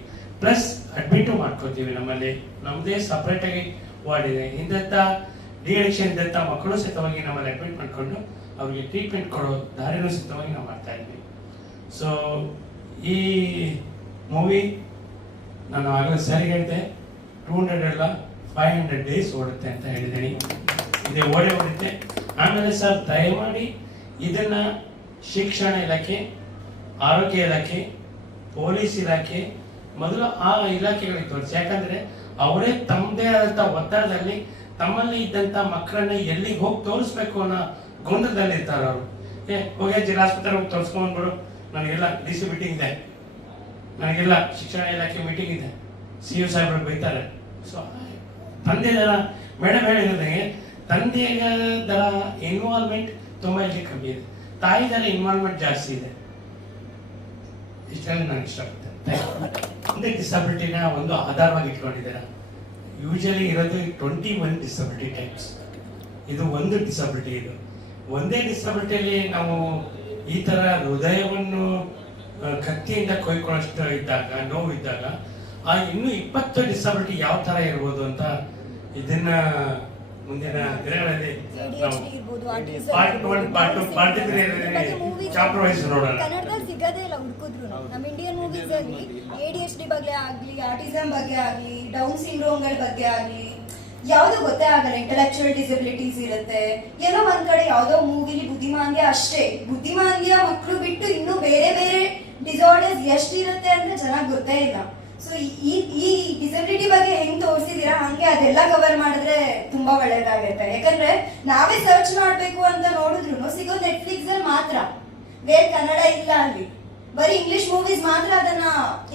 S5: ಪ್ಲಸ್ ಅಡ್ಮಿಟು ಮಾಡ್ಕೋತೀವಿ ನಮ್ಮಲ್ಲಿ. ನಮ್ಮದೇ ಸಪ್ರೇಟಾಗಿ ವಾರ್ಡ್ ಇದೆ. ಇಂಥ ಡಿ ಅಡಿಕ್ಷನ್ ಇದ್ದಂಥ ಮಕ್ಕಳು ಸಹಿತವಾಗಿ ನಮ್ಮಲ್ಲಿ ಅಡ್ಮಿಟ್ ಮಾಡಿಕೊಂಡು ಅವರಿಗೆ ಟ್ರೀಟ್ಮೆಂಟ್ ಕೊಡೋ ದಾರಿನೂ ಸಿದ್ಧವಾಗಿ ನಾವು ಮಾಡ್ತಾ ಇದ್ವಿ. ಸೊ ಈ ಮೂವಿ ನಾನು ಆಗಲೇ ಸರಿ ಹೇಳಿದೆ ಟೂ ಹಂಡ್ರೆಡ್ ಅಲ್ಲ ಫೈವ್ ಹಂಡ್ರೆಡ್ ಡೇಸ್ ಓಡುತ್ತೆ ಅಂತ ಹೇಳಿದ್ದೀನಿ ಇದೇ ಓಡೇ ಓಡುತ್ತೆ. ಆಮೇಲೆ ಸರ್, ದಯಮಾಡಿ ಇದನ್ನು ಶಿಕ್ಷಣ ಇಲಾಖೆ, ಆರೋಗ್ಯ ಇಲಾಖೆ, ಪೊಲೀಸ್ ಇಲಾಖೆ, ಮೊದಲು ಆ ಇಲಾಖೆಗಳಿಗೆ ತೋರಿಸಿ. ಯಾಕಂದರೆ ಅವರೇ ತಮ್ಮದೇ ಆದಂಥ ಒತ್ತಡದಲ್ಲಿ ತಮ್ಮಲ್ಲಿ ಇದ್ದಂಥ ಮಕ್ಕಳನ್ನ ಎಲ್ಲಿಗೆ ಹೋಗಿ ತೋರಿಸ್ಬೇಕು ಅನ್ನೋ ಗೊಂದಲದಲ್ಲಿ ಇರ್ತಾರೆ ಅವರು. ಏ, ಹೋಗಿ ಜಿಲ್ಲಾಸ್ಪತ್ರೆ ಹೋಗಿ ತೋರಿಸ್ಕೊಂಡ್ಬಿಡು ನನಗೆಲ್ಲ ಡಿ ಸಿ ಮೀಟಿಂಗ್ ಇದೆ. ನನಗೆಲ್ಲ ಶಿಕ್ಷಣ ಇಲಾಖೆ ಮೀಟಿಂಗ್ ಇದೆ. ಸಿ ಯು ಸಾಹೇಬ್ರು ಬೈತಾರೆ. ಸೊ ತಂದೆ ದರ ಮೇಡಮ್ ಹೇಳಿದಂಗೆ ತಂದೆಗಳ ಇನ್ವಾಲ್ವ್ಮೆಂಟ್ ತುಂಬ ಇಲ್ಲಿ ಕಮ್ಮಿ ಇದೆ. ತಾಯಿ ದರ ಇನ್ವಾಲ್ವ್ಮೆಂಟ್ ಜಾಸ್ತಿ ಇದೆ. ಇಷ್ಟರಲ್ಲಿ ನಾನು ಇಷ್ಟಪಡ್ತೇನೆ ಡಿಸಬಿಲಿಟಿನ ಒಂದು ಆಧಾರವಾಗಿ ಇಟ್ಕೊಂಡಿದ್ದಾರೆ. ಯೂಶಲಿ ಇರೋದು ಟ್ವೆಂಟಿ ಒನ್ ಡಿಸಬಿಲಿಟಿ ಟೈಪ್ಸ್ ಇದು ಒಂದು ಡಿಸಬಿಲಿಟಿ ಇದು. ಒಂದೇ ಡಿಸಬಿಲಿಟಿಯಲ್ಲಿ ನಾವು ಈ ತರ ಹೃದಯವನ್ನು ಕತ್ತಿಯಿಂದ ಕೊಯ್ಕೊಳ್ಳೋಷ್ಟು ಇದ್ದಾಗ ನೋವು ಇದ್ದಾಗ ಆ ಇನ್ನು ಇಪ್ಪತ್ತು ಡಿಸಬಿಲಿಟಿ ಯಾವ ತರ ಇರ್ಬೋದು ಅಂತ ಇದನ್ನ ಮುಂದಿನ ದಿನಗಳಲ್ಲಿ part one part two part three
S6: ಮತ್ತೆ movies
S5: ಚಾಪ್ಟರ್ ವೈಸ್ ನೋಡೋಣ.
S6: ಕನ್ನಡದಲ್ಲಿ ಸಿಗೋದೇ ಇಲ್ಲ ಹುಡುಕಿದ್ರು. ನಮ್ಮ ಇಂಡಿಯನ್ ಮೂವೀಸ್ ಅಲ್ಲಿ ಎ ಡಿ ಎಚ್ ಡಿ ಬಗ್ಗೆ ಆಗ್ಲಿ
S2: ಆಟಿಸಮ್ ಬಗ್ಗೆ ಆಗ್ಲಿ ಡೌನ್ ಸಿಂಡ್ರೋಮ್ಗಳ ಬಗ್ಗೆ ಆಗ್ಲಿ ಯಾವ್ದು ಗೊತ್ತೇ ಆಗಲ್ಲ ಇಂಟೆಲೆಕ್ಚುಯಲ್ ಡಿಸಬಿಲಿಟೀಸ್ ಇರುತ್ತೆ. ಏನೋ ಒಂದ್ ಕಡೆ ಯಾವ್ದೋ ಮೂವಿಲಿ ಬುದ್ಧಿಮಾಂದ್ಯ ಅಷ್ಟೇ. ಬುದ್ಧಿಮಾಂದ್ಯ ಮಕ್ಕಳು ಬಿಟ್ಟು ಇನ್ನೂ ಬೇರೆ ಬೇರೆ ಡಿಸಾರ್ಡರ್ಸ್ ಎಷ್ಟಿರುತ್ತೆ ಅಂತ ಚೆನ್ನಾಗಿ ಗೊತ್ತೇ ಇಲ್ಲ. ಸೊ ಈ ಈ ಡಿಸಬಿಲಿಟಿ ಬಗ್ಗೆ ಹೆಂಗ್ ತೋರಿಸಿದೀರಾ, ಹಂಗೆ ಅದೆಲ್ಲ ಕವರ್ ಮಾಡಿದ್ರೆ ತುಂಬಾ ಒಳ್ಳೇದಾಗುತ್ತೆ. ಯಾಕಂದ್ರೆ ನಾವೇ ಸರ್ಚ್ ಮಾಡ್ಬೇಕು ಅಂತ ನೋಡಿದ್ರು ಸಿಗೋ ನೆಟ್ಫ್ಲಿಕ್ಸ್ ಅಲ್ಲಿ ಮಾತ್ರ. ಬೇರೆ ಕನ್ನಡ ಇಲ್ಲ ಅಲ್ಲಿ. ಬರೀ ಇಂಗ್ಲಿಷ್ ಮೂವೀಸ್ ಮಾತ್ರ ಅದನ್ನ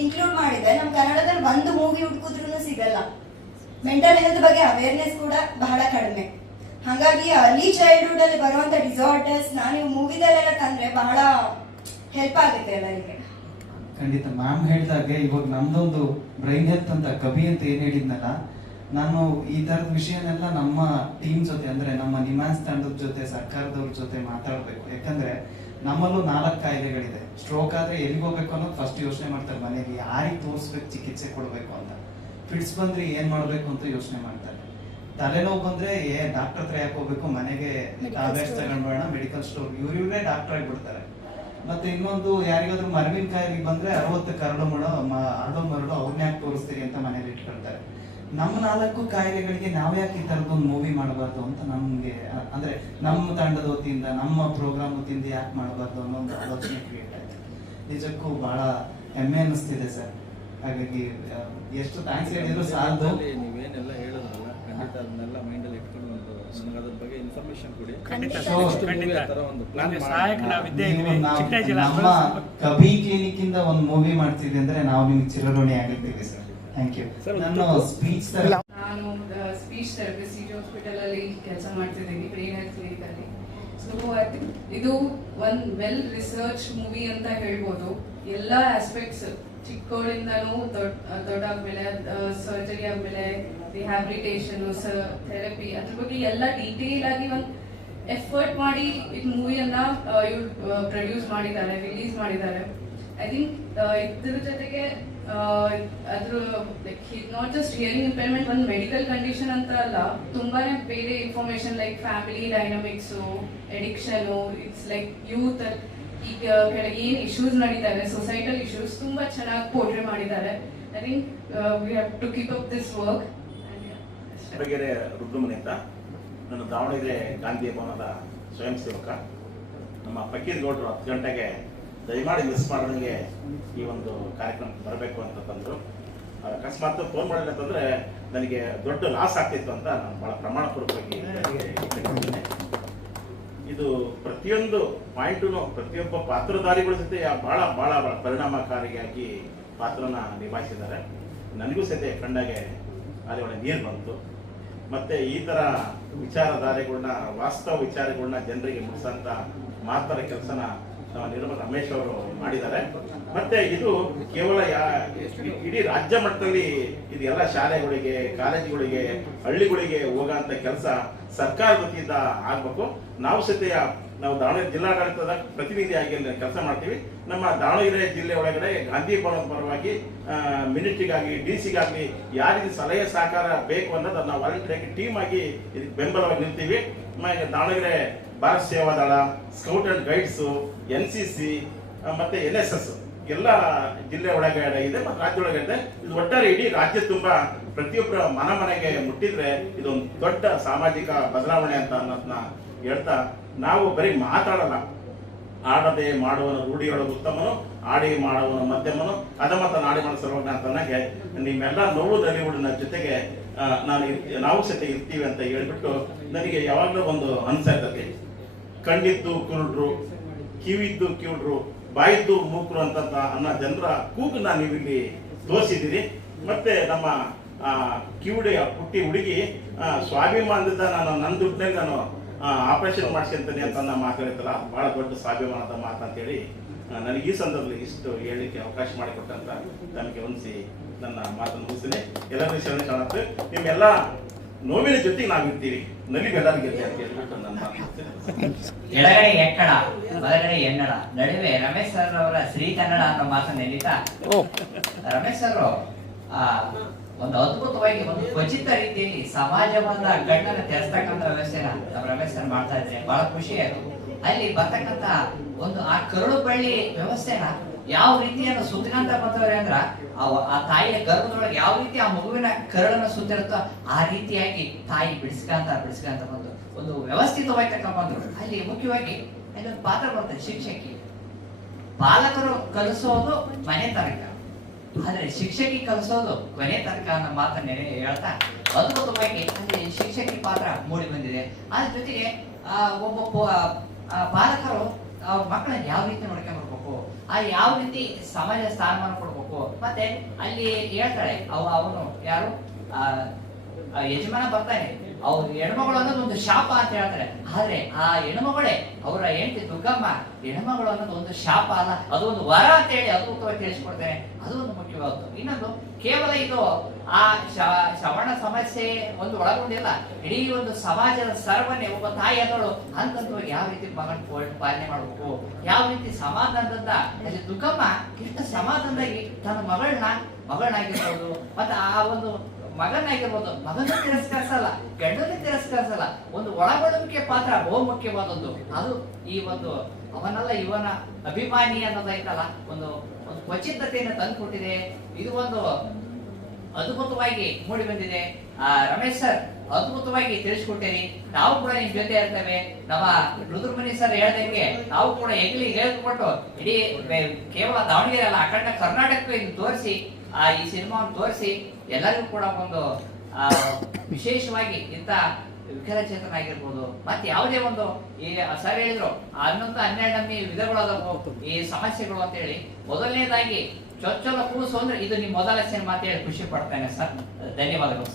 S2: ಇನ್ಕ್ಲೂಡ್ ಮಾಡಿದೆ ನಮ್ ಕನ್ನಡದಲ್ಲಿ ಒಂದು ಮೂವಿ ಹುಡುಕಿದ್ರು ಸಿಗಲ್ಲ. ಮೆಂಟಲ್ ಹೆಲ್ತ್ ಬಗ್ಗೆ ಅವೇರ್ನೆಸ್ ಕೂಡ ಬಹಳ ಕಡಿಮೆ. ಹಾಗಾಗಿ ಅರ್ಲಿ ಚೈಲ್ಡ್ಹುಡ್ ಅಲ್ಲಿ ಬರುವಂತ ಡಿಸಾರ್ಡರ್ಸ್ ನಾನು ಮೂವಿದಲ್ಲೆಲ್ಲ ತಂದ್ರೆ ಬಹಳ ಹೆಲ್ಪ್ ಆಗುತ್ತೆ ಎಲ್ಲರಿಗೆ.
S3: ಖಂಡಿತ ಮ್ಯಾಮ್ ಹೇಳಿದಾಗೆ ಇವಾಗ ನಮ್ದೊಂದು ಬ್ರೈನ್ ಹೆಲ್ತ್ ಅಂತ ಕವಿ ಅಂತ ಏನ್ ಹೇಳಿದ್ನಲ್ಲ, ನಾನು ಈ ತರದ ವಿಷಯನೆಲ್ಲ ನಮ್ಮ ಟೀಮ್ ಜೊತೆ ಅಂದ್ರೆ ನಮ್ಮ ನಿಮಾನ್ಸ್ ತಂಡದ ಜೊತೆ, ಸರ್ಕಾರದವ್ರ ಜೊತೆ ಮಾತಾಡಬೇಕು. ಯಾಕಂದ್ರೆ ನಮ್ಮಲ್ಲೂ ನಾಲ್ಕು ಕಾಯಿಲೆಗಳಿದೆ ಸ್ಟ್ರೋಕ್ ಆದ್ರೆ ಎಲ್ಲಿಗೆ ಹೋಗ್ಬೇಕು ಅನ್ನೋದು ಫಸ್ಟ್ ಯೋಚನೆ ಮಾಡ್ತಾರೆ ಮನೆಗೆ ಯಾರಿಗೆ ತೋರಿಸ್ಬೇಕು ಚಿಕಿತ್ಸೆ ಕೊಡಬೇಕು ಅಂತ. ಫಿಟ್ಸ್ ಬಂದ್ರೆ ಏನ್ ಮಾಡ್ಬೇಕು ಅಂತ ಯೋಚನೆ ಮಾಡ್ತಾರೆ ತಲೆನೋವು ಬಂದ್ರೆ ಏ ಡಾಕ್ಟರ್ ಹತ್ರ ಯಾಕೆ ಹೋಗ್ಬೇಕು? ಮನೆಗೆ ಟ್ಯಾಬ್ಲೆಟ್ಸ್ ತಗೊಂಡ್ಬೋಣ ಮೆಡಿಕಲ್ ಸ್ಟೋರ್ ಇವ್ರ ಇವರೇ ಡಾಕ್ಟರ್ ಆಗಿಬಿಡ್ತಾರೆ. ಮತ್ತೆ ಇನ್ನೊಂದು ಯಾರಿಗಾದ್ರೂ ಮರವಿನ ಕಾಯಿಲೆ ಬಂದ್ರೆ ಅರವತ್ತು ಕರಡು ಮಾಡೋ ಅರಳು ಮರಳು ಅವ್ರನ್ನ ಯಾಕೆ ತೋರಿಸ್ತೀರಿ ಅಂತ ಮನೇಲಿ ಇಟ್ಕೊಳ್ತಾರೆ. ನಮ್ಮ ನಾಲ್ಕು ಕಾಯಿಲೆಗಳಿಗೆ ನಾವ್ ಯಾಕೆ ಈ ತರದ್ದು ಒಂದು ಮೂವಿ ಮಾಡಬಾರ್ದು ಅಂತ ನಮ್ಗೆ ಅಂದ್ರೆ ನಮ್ಮ ತಂಡದ ವತಿಯಿಂದ ನಮ್ಮ ಪ್ರೋಗ್ರಾಮ್ ವತಿಯಿಂದ ಯಾಕೆ ಮಾಡಬಾರ್ದು ಅನ್ನೋ ಒಂದು ಆಲೋಚನೆ ಕ್ರಿಯೇಟ್ ಆಯ್ತು ನಿಜಕ್ಕೂ ಬಹಳ ಹೆಮ್ಮೆ ಅನ್ನಿಸ್ತಿದೆ ಸರ್. ಹಾಗಾಗಿ ಎಷ್ಟು ಥ್ಯಾಂಕ್ಸ್ ಹೇಳಿದ್ರು ಸಾಲದು.
S7: ನೀವೇನೆಲ್ಲ ಹೇಳಿದ್ರಲ್ಲ ಖಂಡಿತ ಅದನ್ನೆಲ್ಲ ಮೈಂಡಲ್ಲಿ ಇಟ್ಕೊಂಡು ಒಂದು ನನಗೆ ಅದ್ರ ಬಗ್ಗೆ ಇನ್ಫಾರ್ಮೇಶನ್ ಕೊಡಿ.
S3: ನಮ್ಮ ಕಬಿ ಕ್ಲಿನಿಕ್ ಇಂದ ಒಂದು ಮೂವಿ ಮಾಡ್ತಿದ್ವಿ ಅಂದ್ರೆ ನಾವು ನಿಮ್ಗೆ ಚಿರಋಣಿ ಆಗಿರ್ತೀವಿ ಸರ್. ಥ್ಯಾಂಕ್ ಯು ನಾನು ಸ್ಪೀಚ್
S8: ನಾನು ಸ್ಪೀಚ್ ಥೆರಪಿಸ್ಟ್ ಸಿಟಿ ಹಾಸ್ಪಿಟಲ್ ಅಲ್ಲಿ ಕೆಲಸ ಮಾಡ್ತಿದ್ದೀನಿ ಬ್ರೈನ್ ಹೆಲ್ತ್ ಕ್ಲಿನಿಕ್ ಅಲ್ಲಿ ಸೊ ಇದು ಒಂದು ವೆಲ್ ರಿಸರ್ಚ್ ಮೂವಿ ಅಂತ ಹೇಳ್ಬೋದು. ಎಲ್ಲ ಆಸ್ಪೆಕ್ಟ್ಸ್ ಚಿಕ್ಕವಳಿಂದನೂ ದೊಡ್ಡ ದೊಡ್ಡಾದ್ಮೇಲೆ ಸರ್ಜರಿ ಆದ್ಮೇಲೆ ರಿಹ್ಯಾಬಿಲಿಟೇಷನ್ ಥೆರಪಿ ಅದ್ರ ಬಗ್ಗೆ ಎಲ್ಲ ಡೀಟೇಲ್ ಆಗಿ ಒಂದು ಎಫರ್ಟ್ ಮಾಡಿ ಈ ಮೂವಿಯನ್ನ ಇವ್ರು ಪ್ರೊಡ್ಯೂಸ್ ಮಾಡಿದ್ದಾರೆ ರಿಲೀಸ್ ಮಾಡಿದ್ದಾರೆ. ಐ ಥಿಂಕ್ ಇದ್ರ ಜೊತೆಗೆ ಅದ್ರ like not just hearing impairment ಒಂದು ಮೆಡಿಕಲ್ ಕಂಡೀಷನ್ ಅಂತ ಅಲ್ಲ, ತುಂಬಾನೇ ಬೇರೆ information like family dynamics addiction it's like youth ಈಗ ಕೆಳಗೆ ಏನ್ ಇಶ್ಯೂಸ್ ನಡೀತಾರೆ ಸೊಸೈಟಲ್ ಇಶ್ಯೂಸ್ ತುಂಬಾ ಚೆನ್ನಾಗಿ ಪೋರ್ಟ್ರೇ ಮಾಡಿದ್ದಾರೆ. I think we have to keep up this work
S9: Belagere Rudramuni ಅಂತ. ನಾನು ದಾವಣಗೆರೆ ಗಾಂಧಿ ಭವನದ ಸ್ವಯಂ ಸೇವಕ. ನಮ್ಮ ಫಕೀರ್ ಗೌಡ್ರು ಹತ್ತು ಗಂಟೆಗೆ ದಯಮಾಡಿ ಮಿಸ್ ಮಾಡಿದಂಗೆ ಈ ಒಂದು ಕಾರ್ಯಕ್ರಮಕ್ಕೆ ಬರಬೇಕು ಅಂತ ತಂದರು. ಅಕಸ್ಮಾತ್ ಫೋನ್ ಮಾಡಿಲ್ಲ ಅಂತಂದರೆ ನನಗೆ ದೊಡ್ಡ ಲಾಸ್ ಆಗ್ತಿತ್ತು ಅಂತ ನಾನು ಭಾಳ ಪ್ರಮಾಣಪೂರ್ವಕವಾಗಿ. ಇದು ಪ್ರತಿಯೊಂದು ಪಾಯಿಂಟು ಪ್ರತಿಯೊಬ್ಬ ಪಾತ್ರಧಾರಿಗಳ ಜೊತೆ ಬಹಳ ಬಹಳ ಪರಿಣಾಮಕಾರಿಯಾಗಿ ಪಾತ್ರನ ನಿಭಾಯಿಸಿದ್ದಾರೆ. ನನಗೂ ಸಹಿತ ಕಂಡಾಗೆ ಅಲ್ಲಿ ಒಳ್ಳೆ ನೀರು ಬಂತು. ಮತ್ತೆ ಈ ತರ ವಿಚಾರಧಾರೆಗಳನ್ನ ವಾಸ್ತವ ವಿಚಾರಗಳನ್ನ ಜನರಿಗೆ ಮುಟ್ಟಿಸಂತ ಮಾತರ ಕೆಲಸನ ನಿರ್ಮಲ ರಮೇಶ್ ಅವರು ಮಾಡಿದ್ದಾರೆ. ಮತ್ತೆ ಇದು ಕೇವಲ ಯಾ- ಇಡೀ ರಾಜ್ಯ ಮಟ್ಟದಲ್ಲಿ ಇದು ಎಲ್ಲ ಶಾಲೆಗಳಿಗೆ, ಕಾಲೇಜುಗಳಿಗೆ, ಹಳ್ಳಿಗಳಿಗೆ ಹೋಗೋಂಥ ಕೆಲಸ ಸರ್ಕಾರದ ವತಿಯಿಂದ ಆಗ್ಬೇಕು. ನಾವು ಸತ್ಯ ನಾವು ದಾವಣಗೆರೆ ಜಿಲ್ಲಾಡಳಿತದ ಪ್ರತಿನಿಧಿಯಾಗಿ ಅಲ್ಲಿ ಕೆಲಸ ಮಾಡ್ತೀವಿ. ನಮ್ಮ ದಾವಣಗೆರೆ ಜಿಲ್ಲೆ ಒಳಗಡೆ ಗಾಂಧಿ ಭವನದ ಪರವಾಗಿ ಮಿನಿಸ್ಟ್ರಿಗಾಗಿ ಡಿ ಸಿಗಾಗಲಿ ಯಾರಿಗೆ ಸಲಹೆ ಸಹಕಾರ ಬೇಕು ಅನ್ನೋದು ನಾವು ವಾಲಂಟಿಯರ್ ಟೀಮ್ ಆಗಿ ಇದಕ್ಕೆ ಬೆಂಬಲವಾಗಿ ನಿಲ್ತೀವಿ Davanagere Bharat Seva Dal, scout and guides, N C C ಮತ್ತು ಎನ್ ಎಸ್ ಎಸ್. ಎಲ್ಲ ಜಿಲ್ಲೆ ಒಳಗಡೆ ಇದೆ ಮತ್ತು ರಾಜ್ಯ ಒಳಗಡೆ ಇದೆ. ಇದು ಒಟ್ಟಾರೆ ಇಡೀ ರಾಜ್ಯ ತುಂಬಾ ಪ್ರತಿಯೊಬ್ಬರ ಮನ ಮನೆಗೆ ಮುಟ್ಟಿದ್ರೆ ಇದೊಂದು ದೊಡ್ಡ ಸಾಮಾಜಿಕ ಬದಲಾವಣೆ ಅಂತ ಅನ್ನೋದನ್ನ ಹೇಳ್ತಾ ನಾವು ಬರೀ ಮಾತಾಡಲ್ಲ. ಆಡದೆ ಮಾಡುವನು ರೂಢಿಯೊಳಗೆ ಉತ್ತಮನು, ಆಡಿ ಮಾಡುವನು ಮಧ್ಯಮನು ಅದಮತ ನಾಡಿ ಸರ್ವಜ್ಞ ಅಂತ ನನಗೆ ನಿಮ್ಮೆಲ್ಲ ನೋವು ದಲಿವುಡಿನ ಜೊತೆಗೆ ನಾನು ನಾವು ಸಹಿತ ಇರ್ತೀವಿ ಅಂತ ಹೇಳ್ಬಿಟ್ಟು ನನಗೆ ಯಾವಾಗಲೂ ಒಂದು ಅನ್ಸಾಯ್ತದೆ ಕಣ್ಣಿದ್ದು ಕುರುಡ್ರು, ಕಿವಿದ್ದು ಕಿವುಡ್ರು ಬಾಯಿದ್ದು ಮೂಕರು ಅಂತ ಅನ್ನೋ ಜನರ ಕೂಗನ್ನ ನೀವಿಲ್ಲಿ ತೋರಿಸಿದ್ದೀರಿ ಮತ್ತೆ ನಮ್ಮ ಕಿವುಡಿ ಪುಟ್ಟಿ ಹುಡುಗಿ ಸ್ವಾಭಿಮಾನದಿಂದ ನಾನು ನನ್ನ ದುಡ್ಡಿನಲ್ಲಿ ನಾನು ಆಪರೇಷನ್ ಮಾಡಿಸ್ಕೊಂತೀನಿ ಅಂತ ನಾನು ಮಾತಾಡಿತ್ತಲ್ಲ ಬಹಳ ದೊಡ್ಡ ಸ್ವಾಭಿಮಾನದ ಮಾತು ಅಂತೇಳಿ ನನಗೆ ಈ ಸಂದರ್ಭದಲ್ಲಿ ಇಷ್ಟು ಹೇಳಲಿಕ್ಕೆ ಅವಕಾಶ ಮಾಡಿಕೊಟ್ಟಂತ ನನಗೆ ಹೊಂದಿಸಿ ನನ್ನ ಮಾತನ್ನು ಮುಗಿಸ್ತೀನಿ. ಎಲ್ಲರಿಗೂ ಶರಣ ಕಾಣುತ್ತೆ. ನಿಮ್ಮೆಲ್ಲ ನೋವಿನ ಜೊತೆಗೆ ನಾವಿರ್ತೀವಿ. ನಲಿಗೆಲ್ಲರಿಗಿರ್ತೀವಿ ಅಂತ ಹೇಳ್ಬಿಟ್ಟು ನನ್ನ ಮಾತು.
S10: ಎಡಗಡೆ ಎಕ್ಕಡ ಬಲಗಡೆ ಎನ್ನಡ. ನಡುವೆ ರಮೇಶ್ ಸರ್ ಅವರ ಶ್ರೀ ಕನ್ನಡ ಅನ್ನೋ ಮಾತು ನೆನೀತಾ ರಮೇಶ್ ಸರ್ ಆ ಒಂದು ಅದ್ಭುತವಾಗಿ ಒಂದು ಖಚಿತ ರೀತಿಯಲ್ಲಿ ಸಮಾಜವನ್ನ ಗಂಡನ ತೆರೆಸ್ತಕ್ಕಂಥ ವ್ಯವಸ್ಥೆನ ನಮ್ಮ ರಮೇಶ್ ಸರ್ ಮಾಡ್ತಾ ಇದ್ರೆ ಬಹಳ ಖುಷಿ ಅದು ಅಲ್ಲಿ ಬರ್ತಕ್ಕಂತ ಒಂದು ಆ ಕರುಳು ಬಳ್ಳಿ ವ್ಯವಸ್ಥೆನ ಯಾವ ರೀತಿಯನ್ನು ಸುತ್ತಿನಂತ ಬಂದವ್ರೆ ಅಂದ್ರ ಆ- ತಾಯಿಯ ಗರ್ಭದೊಳಗೆ ಯಾವ ರೀತಿ ಆ ಮಗುವಿನ ಕರಳನ್ನು ಸುತ್ತಿರುತ್ತೋ ಆ ರೀತಿಯಾಗಿ ತಾಯಿ ಬಿಡಿಸ್ಕಂತ ಬಿಡಿಸ್ಕಂತ ಬಂದು ಒಂದು ವ್ಯವಸ್ಥಿತವಾಗಿ ತಕೊಂಡ್ ಬಂದ್ರು ಅಲ್ಲಿ ಮುಖ್ಯವಾಗಿ ಅಲ್ಲಿ ಒಂದು ಪಾತ್ರ ಬರ್ತದೆ ಶಿಕ್ಷಕಿ. ಬಾಲಕರು ಕಲಿಸೋದು ಮನೆ ತನಕ. ಆದ್ರೆ ಶಿಕ್ಷಕಿ ಕಲಿಸೋದು ಕೊನೆ ತನಕ ಅನ್ನೋ ಮಾತನ್ನ ಹೇಳ್ತಾ ಅದ್ಭುತವಾಗಿ ಅಲ್ಲಿ ಶಿಕ್ಷಕಿ ಪಾತ್ರ ಮೂಡಿ ಬಂದಿದೆ. ಅದ್ರ ಜೊತೆಗೆ ಆ, ಒಬ್ಬ ಬಾಲಕರು ಅವ್ರ ಮಕ್ಕಳನ್ನ ಯಾವ ರೀತಿ ನೋಡ್ಕೊಂಡ್ ಬರ್ಬೇಕು? ಆ ಯಾವ ರೀತಿ ಸಮಾಜ ಸ್ಥಾನಮಾನ ಕೊಡ್ಬೇಕು ಮತ್ತೆ ಅಲ್ಲಿ ಹೇಳ್ತಾಳೆ ಅವ ಅವನು ಯಾರು? ಯಜಮಾನ ಬರ್ತಾನೆ. ಅವ್ರ ಹೆಣ್ಮಗಳು ಅನ್ನೋದು ಒಂದು ಶಾಪ ಅಂತ ಹೇಳ್ತಾರೆ. ಆದ್ರೆ ಆ ಹೆಣ್ಮಗಳೇ, ಅವರ ಹೆಂಡತಿ ದುರ್ಗಮ್ಮ, ಹೆಣ್ಮಗಳು ಅನ್ನೋದು ಒಂದು ಶಾಪ ಅಲ್ಲ. ಅದು ಒಂದು ವರ ಅಂತ ಹೇಳಿ ಅದ್ಭುತವಾಗಿ ತಿಳಿಸ್ಕೊಡ್ತೇನೆ ಅದು ಒಂದು ಮುಖ್ಯವಾದ್ದು. ಇನ್ನೊಂದು, ಕೇವಲ ಇದು ಆ ಶ್ರವಣ ಸಮಸ್ಯೆ ಒಂದು ಒಳಗೊಂಡಿಲ್ಲ. ಇಡೀ ಒಂದು ಸಮಾಜದ ಸರ್ವನೇ ಒಬ್ಬ ತಾಯಿ ಅನ್ನೋಳು ಹಂತವಾಗಿ ಯಾವ ರೀತಿ ಮಗನ ಪಾಲನೆ ಮಾಡಬೇಕು? ಯಾವ ರೀತಿ ಸಮಾಧಾನದಿಂದ, ಅಲ್ಲಿ ದುಃಖಮ್ಮ ಎಷ್ಟು ಸಮಾಧಾನದಾಗಿ ತನ್ನ ಮಗಳನ್ನ, ಮಗಳನ್ನಾಗಿರ್ಬೋದು. ಮತ್ತೆ ಆ ಒಂದು ಮಗನಾಗಿರ್ಬೋದು, ಮಗನ ತಿರಸ್ಕರಿಸಲ್ಲ, ಗಂಡನ ತಿರಸ್ಕರಿಸಲ್ಲ, ಒಂದು ಒಳಗೊಳ್ಳುವಿಕೆ ಪಾತ್ರ, ಬಹು ಮುಖ್ಯವಾದದ್ದು. ಅದು ಈ ಒಂದು ಅವನಲ್ಲ, ಇವನ ಅಭಿಮಾನಿ ಅನ್ನೋದೈತಲ್ಲ ಒಂದು ಒಂದು ಕ್ವಚಿತತೆಯನ್ನು ತಂದುಕೊಟ್ಟಿದೆ. ಇದು ಒಂದು ಅದ್ಭುತವಾಗಿ ಮೂಡಿ ಬಂದಿದೆ. ಆ, ರಮೇಶ್ ಸರ್, ಅದ್ಭುತವಾಗಿ ತಿಳಿಸ್ಕೊಟ್ಟೇನಿ ನಾವು ಕೂಡ ನಿಮ್ ಜೊತೆ ಇರ್ತೇವೆ. ನಮ್ಮ ರುದ್ರಮಣಿ ಸರ್ ಹೇಳ್ದಂಗೆ ನಾವು ಕೂಡ ಹೆಗ್ಲಿ ಹೇಳ್ಕೊಟ್ಟು ಇಡೀ ಕೇವಲ ದಾವಣಗೆರೆ ಅಲ್ಲ ಅಖಂಡ ಇದನ್ನ ತೋರಿಸಿ, ಆ, ಈ ಸಿನಿಮಾವನ್ನು ತೋರಿಸಿ ಎಲ್ಲರಿಗೂ ಕೂಡ ಒಂದು ವಿಶೇಷವಾಗಿ ಇಂಥ ವಿಕಲಚೇತನಾಗಿರ್ಬೋದು. ಮತ್ತೆ ಯಾವುದೇ ಒಂದು ಈ ಸರ್ ಹೇಳಿದ್ರು ಹನ್ನೊಂದು, ಹನ್ನೆರಡು ನಮ್ಮಿ ವಿಧಗಳದಾವು ಈ ಸಮಸ್ಯೆಗಳು ಅಂತ ಹೇಳಿ ಮೊದಲನೇದಾಗಿ ಚೊಚ್ಚಲ ಕೂಸು ಅಂದ್ರೆ ಇದು ನಿಮ್ಮ ಮೊದಲ ಸಿನಿಮಾ ಅಂತ ಖುಷಿ ಪಡ್ತೇನೆ ಸರ್. ಧನ್ಯವಾದಗಳು